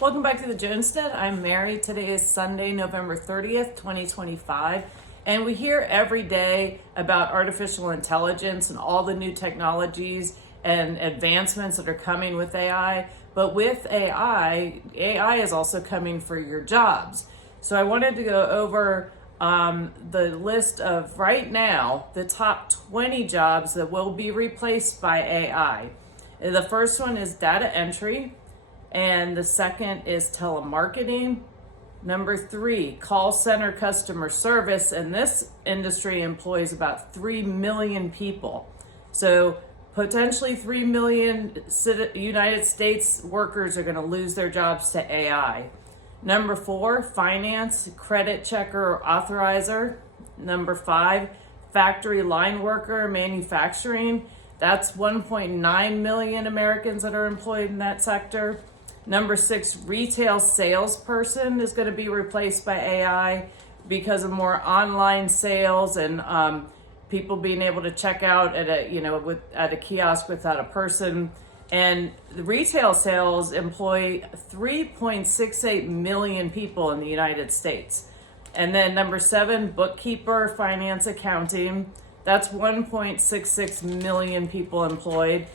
Welcome back to the Jones Den. I'm Mary. Today is Sunday, November 30th, 2025. And we hear every day about artificial intelligence and all the new technologies and advancements that are coming with AI. But with AI is also coming for your jobs. So I wanted to go over the list of right now, the top 20 jobs that will be replaced by AI. The first one is data entry. And the second is telemarketing. Number 3, call center customer service. And this industry employs about 3 million people. So potentially 3 million United States workers are going to lose their jobs to AI. Number 4, finance, credit checker or authorizer. Number 5, factory line worker, manufacturing. That's 1.9 million Americans that are employed in that sector. Number 6, retail salesperson is going to be replaced by AI because of more online sales and people being able to check out at a kiosk without a person. And the retail sales employ 3.68 million people in the United States. And then number 7, bookkeeper, finance, accounting. That's 1.66 million people employed.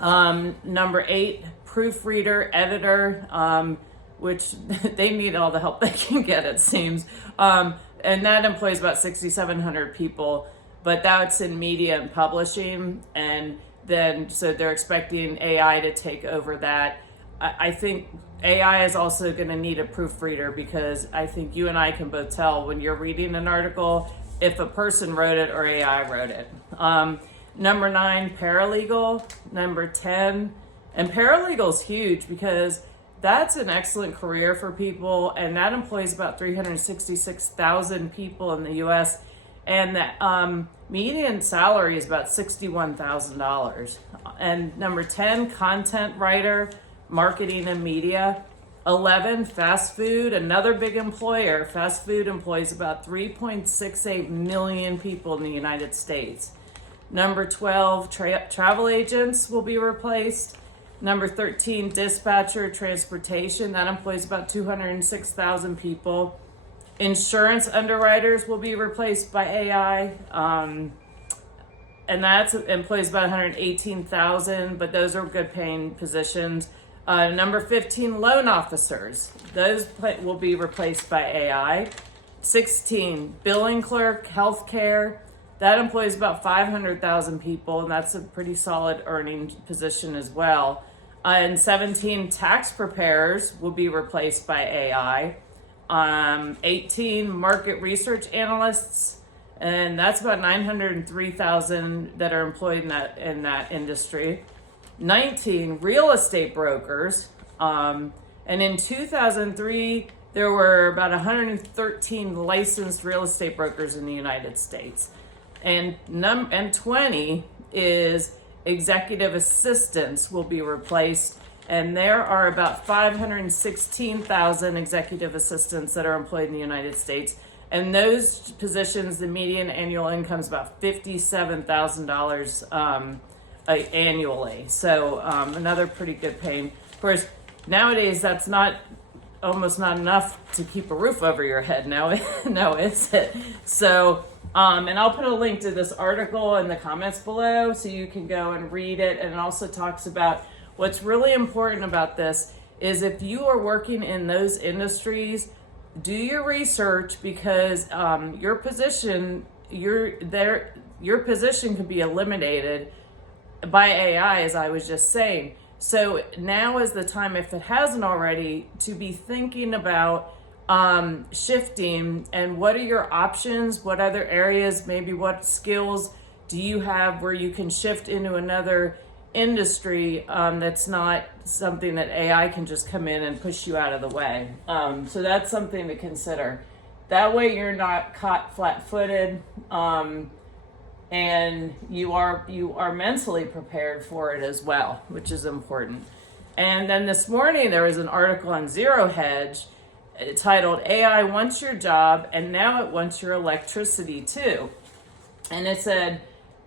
Number 8, proofreader, editor, which they need all the help they can get, it seems. And that employs about 6,700 people, but that's in media and publishing. And then, so they're expecting AI to take over that. I think AI is also going to need a proofreader because I think you and I can both tell when you're reading an article if a person wrote it or AI wrote it. Number 9, paralegal. Number 10, and paralegal is huge because that's an excellent career for people, and that employs about 366,000 people in the U.S. And the median salary is about $61,000. And number 10, content writer, marketing and media. 11, fast food, another big employer. Fast food employs about 3.68 million people in the United States. Number 12, travel agents will be replaced. Number 13, dispatcher transportation. That employs about 206,000 people. Insurance underwriters will be replaced by AI. And that employs about 118,000, but those are good paying positions. Number 15, loan officers. Those will be replaced by AI. 16, billing clerk, healthcare. That employs about 500,000 people, and that's a pretty solid earning position as well. And 17, tax preparers will be replaced by AI. 18, market research analysts, and that's about 903,000 that are employed in that industry. 19, real estate brokers, and in 2003, there were about 113 licensed real estate brokers in the United States. And 20 is executive assistants will be replaced, and there are about 516,000 executive assistants that are employed in the United States. And those positions, the median annual income is about $57,000 annually. So another pretty good paying. Of course, nowadays that's almost not enough to keep a roof over your head now, is it? So, and I'll put a link to this article in the comments below so you can go and read it. And it also talks about what's really important about this is if you are working in those industries, do your research because your position can be eliminated by AI, as I was just saying. So now is the time, if it hasn't already, to be thinking about shifting and what are your options, what other areas, maybe what skills do you have where you can shift into another industry that's not something that AI can just come in and push you out of the way. So that's something to consider. That way you're not caught flat-footed and you are mentally prepared for it as well, which is important. And then this morning there was an article on Zero Hedge titled AI Wants Your Job and Now It Wants Your Electricity Too. And it said,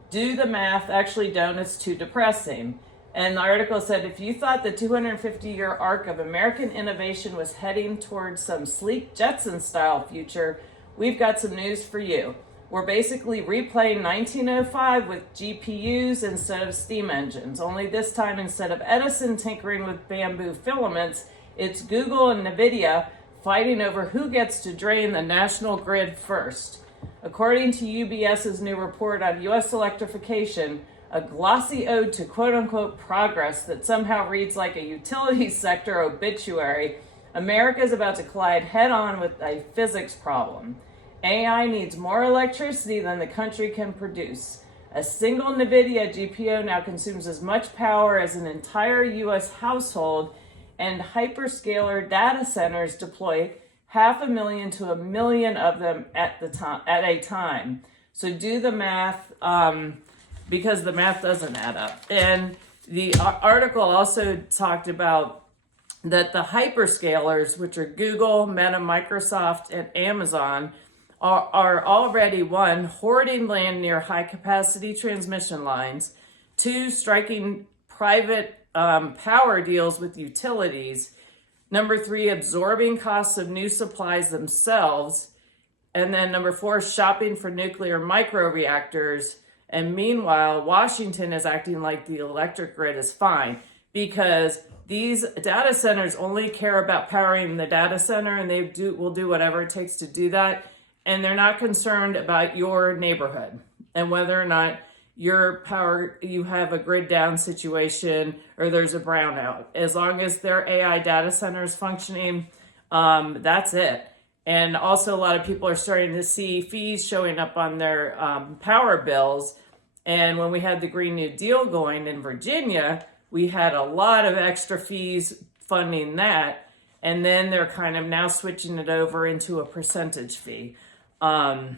do the math, actually don't, it's too depressing. And the article said, if you thought the 250-year arc of American innovation was heading towards some sleek Jetson-style future, we've got some news for you. We're basically replaying 1905 with GPUs instead of steam engines, only this time instead of Edison tinkering with bamboo filaments, it's Google and NVIDIA fighting over who gets to drain the national grid first. According to UBS's new report on U.S. electrification, a glossy ode to quote-unquote progress that somehow reads like a utilities sector obituary, America is about to collide head-on with a physics problem. AI needs more electricity than the country can produce. A single NVIDIA GPU now consumes as much power as an entire U.S. household, and hyperscaler data centers deploy 500,000 to 1 million of them at a time. So do the math. Because the math doesn't add up. And the article also talked about that the hyperscalers, which are Google, Meta, Microsoft, and Amazon, are already, one, hoarding land near high-capacity transmission lines, two, striking private power deals with utilities, number three, absorbing costs of new supplies themselves, and then number four, shopping for nuclear microreactors. And meanwhile, Washington is acting like the electric grid is fine because these data centers only care about powering the data center, and will do whatever it takes to do that. And they're not concerned about your neighborhood and whether or not you have a grid down situation or there's a brownout. As long as their AI data center is functioning, that's it. And also a lot of people are starting to see fees showing up on their power bills. And when we had the Green New Deal going in Virginia, we had a lot of extra fees funding that. And then they're kind of now switching it over into a percentage fee. And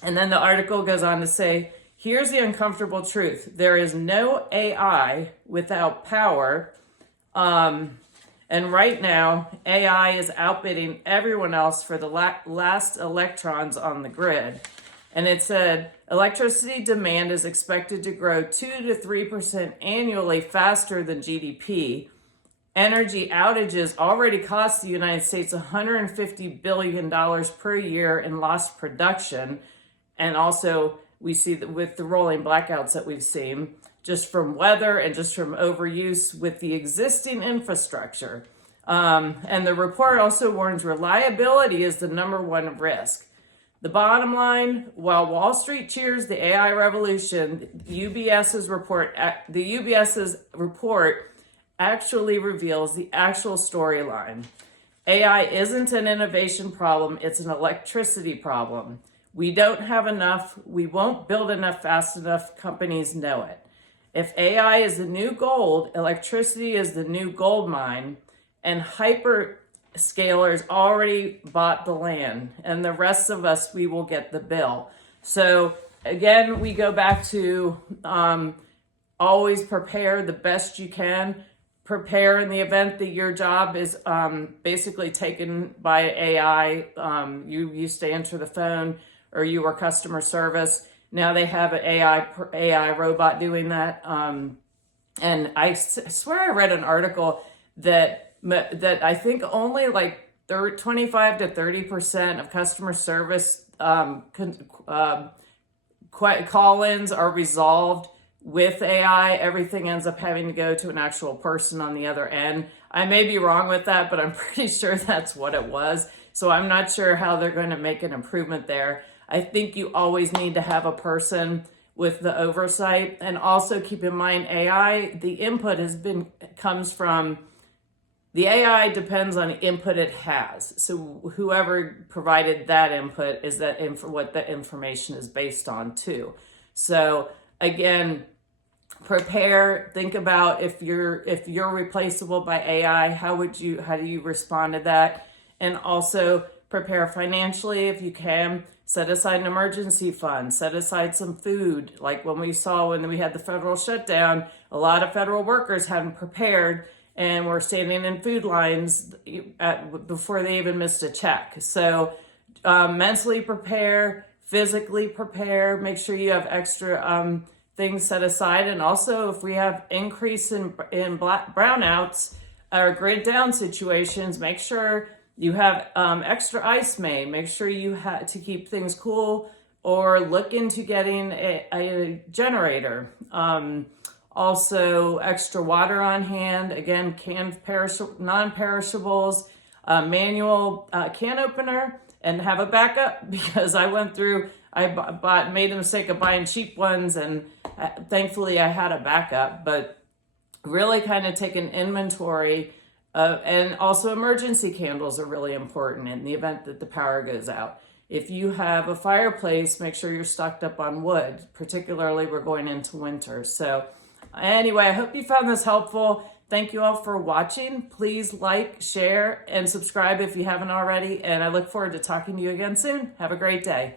then the article goes on to say, here's the uncomfortable truth. There is no AI without power. And right now, AI is outbidding everyone else for the last electrons on the grid. And it said, electricity demand is expected to grow 2 to 3% annually faster than GDP. Energy outages already cost the United States $150 billion per year in lost production. And also, we see that with the rolling blackouts that we've seen, just from weather and just from overuse with the existing infrastructure. And the report also warns reliability is the number one risk. The bottom line, while Wall Street cheers the AI revolution, the UBS's report actually reveals the actual storyline. AI isn't an innovation problem, it's an electricity problem. We don't have enough, we won't build enough fast enough, companies know it. If AI is the new gold, electricity is the new gold mine, and hyperscalers already bought the land, and the rest of us, we will get the bill. So again, we go back to always prepare the best you can. Prepare in the event that your job is basically taken by AI. You used to answer the phone or you were customer service. Now they have an AI robot doing that. And I swear I read an article that I think only like 25 to 30% of customer service call-ins are resolved with AI. Everything ends up having to go to an actual person on the other end. I may be wrong with that, but I'm pretty sure that's what it was. So I'm not sure how they're going to make an improvement there. I think you always need to have a person with the oversight, and also keep in mind AI, the input comes from the AI depends on the input it has. So whoever provided that input is what the information is based on too. So again, prepare, think about if you're replaceable by AI, how do you respond to that? And also prepare financially if you can. Set aside an emergency fund, set aside some food. Like when we had the federal shutdown, a lot of federal workers hadn't prepared and were standing in food lines before they even missed a check. So mentally prepare, physically prepare, make sure you have extra things set aside. And also, if we have increase in brownouts or grid down situations, make sure you have extra ice made. Make sure you have to keep things cool, or look into getting a generator. Also, extra water on hand. Again, canned non-perishables, manual can opener, and have a backup, because I made the mistake of buying cheap ones, and thankfully I had a backup. But really kind of take an inventory and also emergency candles are really important in the event that the power goes out. If you have a fireplace, make sure you're stocked up on wood, particularly we're going into winter. So anyway, I hope you found this helpful. Thank you all for watching. Please like, share, and subscribe if you haven't already. And I look forward to talking to you again soon. Have a great day.